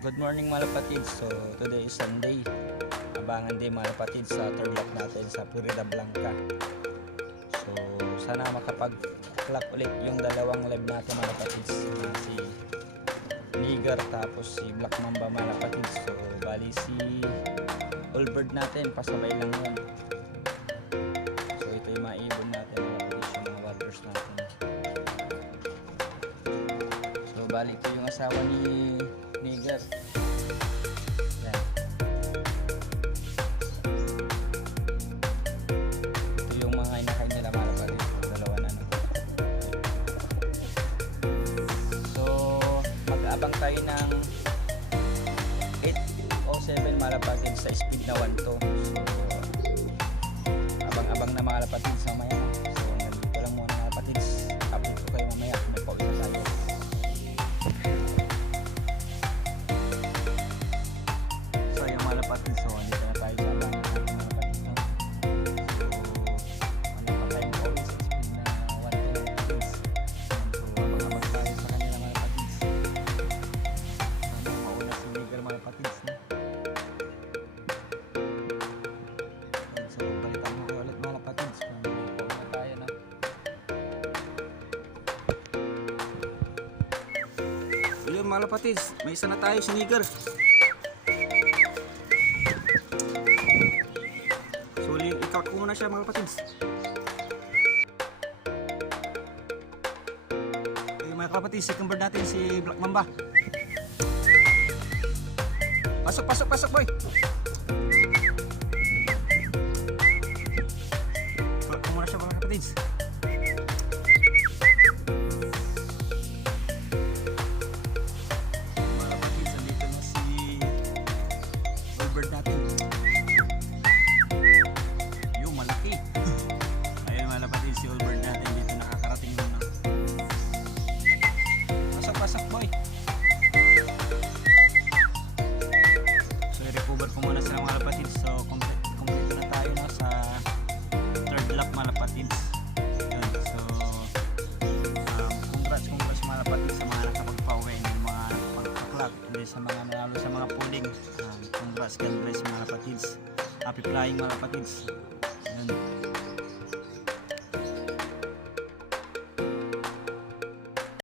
Good morning mga kapatid. So today is Sunday. Abangan din mga kapatid sa third lap natin sa Florida Blanca. So sana makapag-clock ulit yung dalawang live natin mga kapatid. Si Niger tapos si Black Mamba mga kapatid. So bali si Allbird natin pasabay lang yun. So ito yung maibon natin mga kapatid, yung mga waters natin. So bali ito yung asawa ni Niger. Yan. Ito yung mga inakain nila mga kapatid. Dalawa na no. So mag-abang tayo ng 8:07 mga kapatid sa speed na 1 to. So abang-abang na mga kapatid sa mamaya. So nandito lang muna mga kapatid. Update ko kayo mamaya kung may pauwi na tayo. So dito na tayo sa abangan natin mga kapatid. So wala pa tayong pauwi sa speed na 1 to mga kapatid. So abang-abang tayo sa kanila mga kapatid. So mauna si Niger mga kapatid. So balitan mo kayo ulit mga kapatid. So pauwi na tayo na. Yun mga kapatid, may isa na tayo si Niger. I-count ko muna siya mga kapatids. Okay, mga kapatids, second bird natin si Black Mamba. Pasok, pasok, pasok boy. I-count ko muna siya mga kapatids. Mga kapatids, nandito na si Allbird natin. Si Allbird natin dito nakakarating muna. Pasok, pasok boy. So i-recover ko muna sila mga lapatids. So complete na tayo na sa third lap mga lapatids. Yun. So congrats mga lapatids sa mga nakapagpa-uwi ng mga pag-clock, hindi sa mga nanalo sa mga pooling. Congrats, God bless mga lapatids. Happy flying mga lapatids.